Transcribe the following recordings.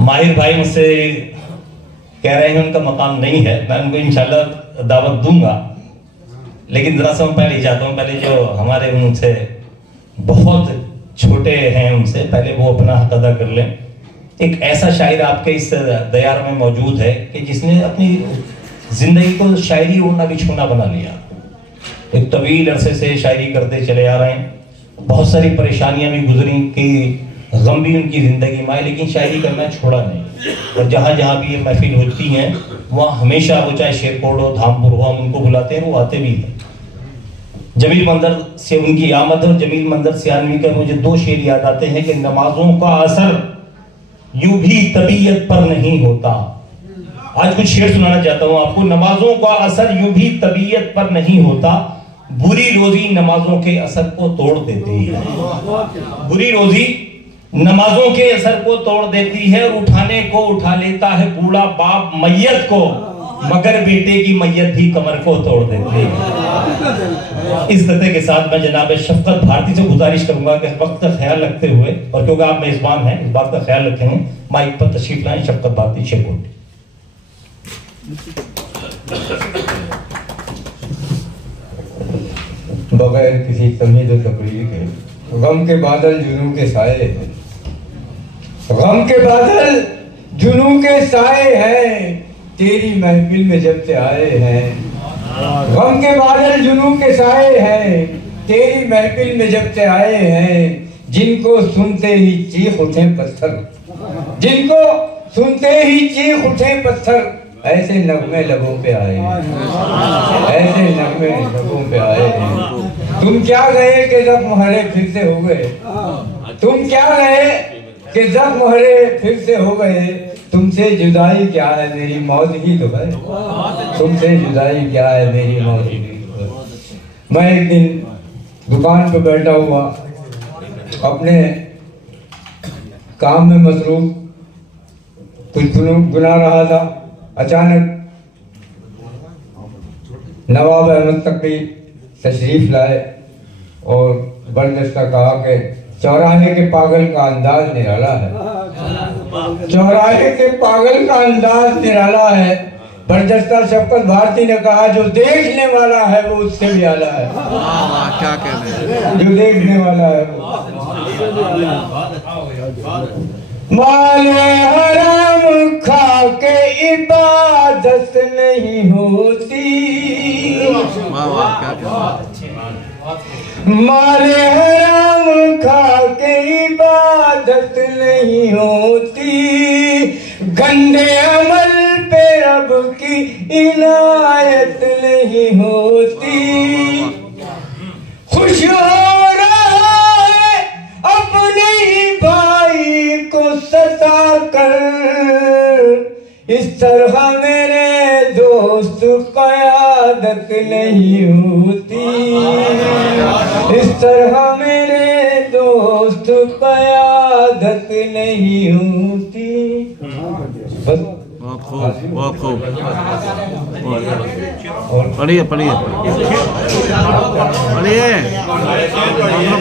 माहिर भाई मुझसे कह रहे हैं उनका मकाम नहीं है, मैं उनको इंशाल्लाह दावत दूंगा, लेकिन जरा सा मैं पहले ही चाहता हूँ, पहले जो हमारे उनसे बहुत छोटे हैं उनसे पहले वो अपना हक अदा कर लें। एक ऐसा शायर आपके इस दयार में मौजूद है कि जिसने अपनी जिंदगी को शायरी ओढ़ना बिछोना बना लिया। एक तवील अरसे से शायरी करते चले आ रहे हैं, बहुत सारी परेशानियां भी गुजरी कि गम भी उनकी जिंदगी में आए, लेकिन शायरी करना छोड़ा नहीं। और जहां जहां भी ये महफिल होती हैं वहां हमेशा, वो चाहे शेरकोट हो, धामपुर हो, हम उनको बुलाते हैं, वो आते भी हैं। जमील मंजर से उनकी आमद और जमील मंजर सियानवी का मुझे दो शेर याद आते हैं कि नमाजों का असर यूं भी तबीयत पर नहीं होता। आज कुछ शेर सुनाना चाहता हूं आपको। नमाजों का असर यूं भी तबीयत पर नहीं होता, बुरी रोजी नमाजों के असर को तोड़ देती है। बुरी रोजी नमाजों के असर को तोड़ देती है, और उठाने को उठा लेता है बूढ़ा बाप मैयत को, मगर बेटे की मैयत भी कमर को तोड़ देती है। इस दते के साथ मैं जनाब शफकत भारती से गुजारिश करूंगा कि वक्त का ख्याल रखते हुए, और क्योंकि आप मेजबान हैं इस बात का ख्याल रखेंगे, माइक पर तशरीफ लाएं शफकत भारती शेरकोट। बगैर किसी तमीज़ और तकरीर के गम के बादल जुनून के साए हैं, गम के बादल जुनून के साए हैं, तेरी महफिल में जब से आए हैं। गम के बादल जुनून के साए हैं, तेरी महफिल में जब से आए हैं। जिनको सुनते ही चीख उठे पत्थर, जिनको सुनते ही चीख उठे पत्थर, ऐसे नगमे लबों पे आए हैं, ऐसे नगमे लबों पे आए हैं। तुम क्या गए कि जख्म हरे फिर से हो गए, तुम क्या गए कि जख्म हरे फिर से हो गए। तुमसे जुदाई क्या है, मेरी मौत ही तो है, तुमसे जुदाई क्या है, मेरी मौत ही तो है। मैं एक दिन दुकान पे बैठा हुआ अपने काम में मसरूफ कुछ गुना रहा था। अचानक नवाब अहमद तकी तशरीफ लाए और बरदस्ता कहा कि चौराहे के पागल का अंदाज निराला है, चौराहे के पागल का अंदाज निराला है। बरदस्ता शफकत भारती ने कहा जो देखने वाला है वो उससे भी आला है। क्या कहते हैं, जो देखने वाला है वो। माले हराम खा के इबादत नहीं होती, माले हराम खा के इबादत नहीं होती, गंदे अमल पे रब की इनायत नहीं होती। खुश हो रहा है अपने ही भाई को सता कर, इस तरह मेरे दोस्त क़यादत नहीं होती, इस तरह मेरे दोस्त क़यादत नहीं होती। बस बहुत खूब, बहुत खूब। पढ़िए पढ़िए पढ़िए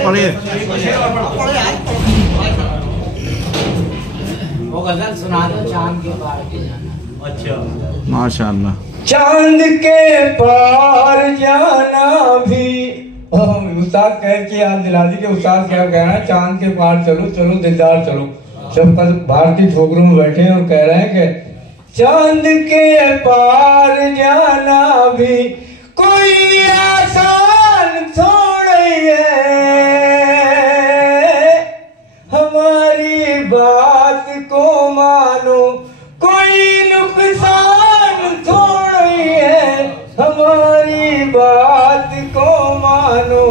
पढ़िए। वो गजल सुना दो, चांद के पार के जाना। अच्छा, माशाअल्लाह। चांद के पार जाना भी उस्ताद कह के याद दिला दी कि उस्ताद क्या कहना है, चांद के पार चलो चलो दिलदार चलो। शफकत भारती ठोकरों में बैठे हैं और कह रहे हैं कि चांद के पार जाना भी कोई आसान थोड़ी है, हमारी बात को मानो कोई नुकसान थोड़ी है, हमारी बात को मानो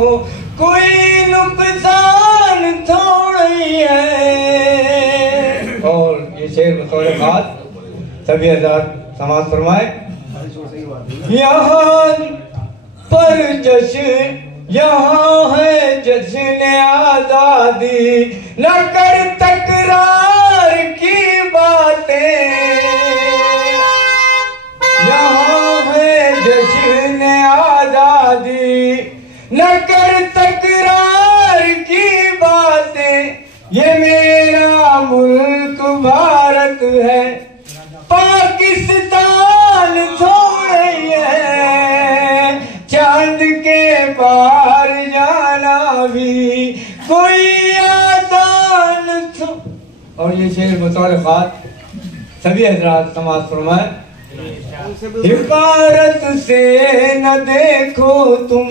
कोई नुकसान थोड़ी है। और ये शेर बतौर खास सभी आजाद समाज फरमाए। यहाँ पर जश्न, यहाँ है जश्न आजादी, न कर तकरार की बातें। यहाँ है जश्न आजादी, न कर तकरार की बातें। ये मेरा मुल्क भारत है, पाकिस्तान छोड़ है, चांद के पार जाना भी कोई आसान और ये शेर बतौर खास सभी हजरात समाज फरमाए। हिकारत से न देखो तुम,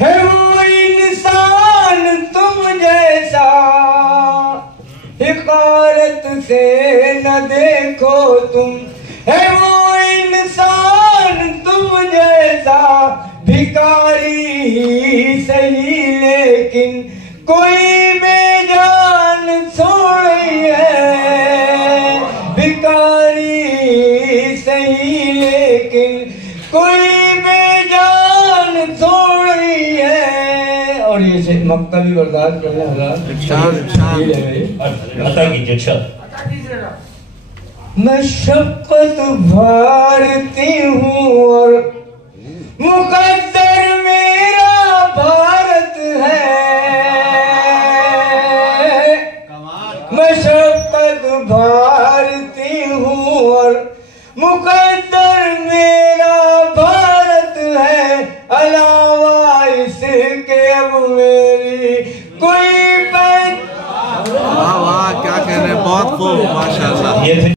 है वो इंसान तुम जैसा, हिकारत से न देखो तुम, है वो इंसान तुम जैसा, भिखारी ही सही लेकिन कोई बेजान छोड़ी है, भिखारी सही लेकिन कोई बेजान छोड़ी है। और ये से मक्ता भी बर्दाश्त कर लें मैं शक्कत भारती हूँ और मुकद्दर मेरा भारत है, मैं शक्कत भारती हूँ और मुकद्दर मेरा भारत है, अलावा इसके अब मेरी कोई वाह वाह, क्या कह रहे हैं, बहुत खूब माशाल्लाह।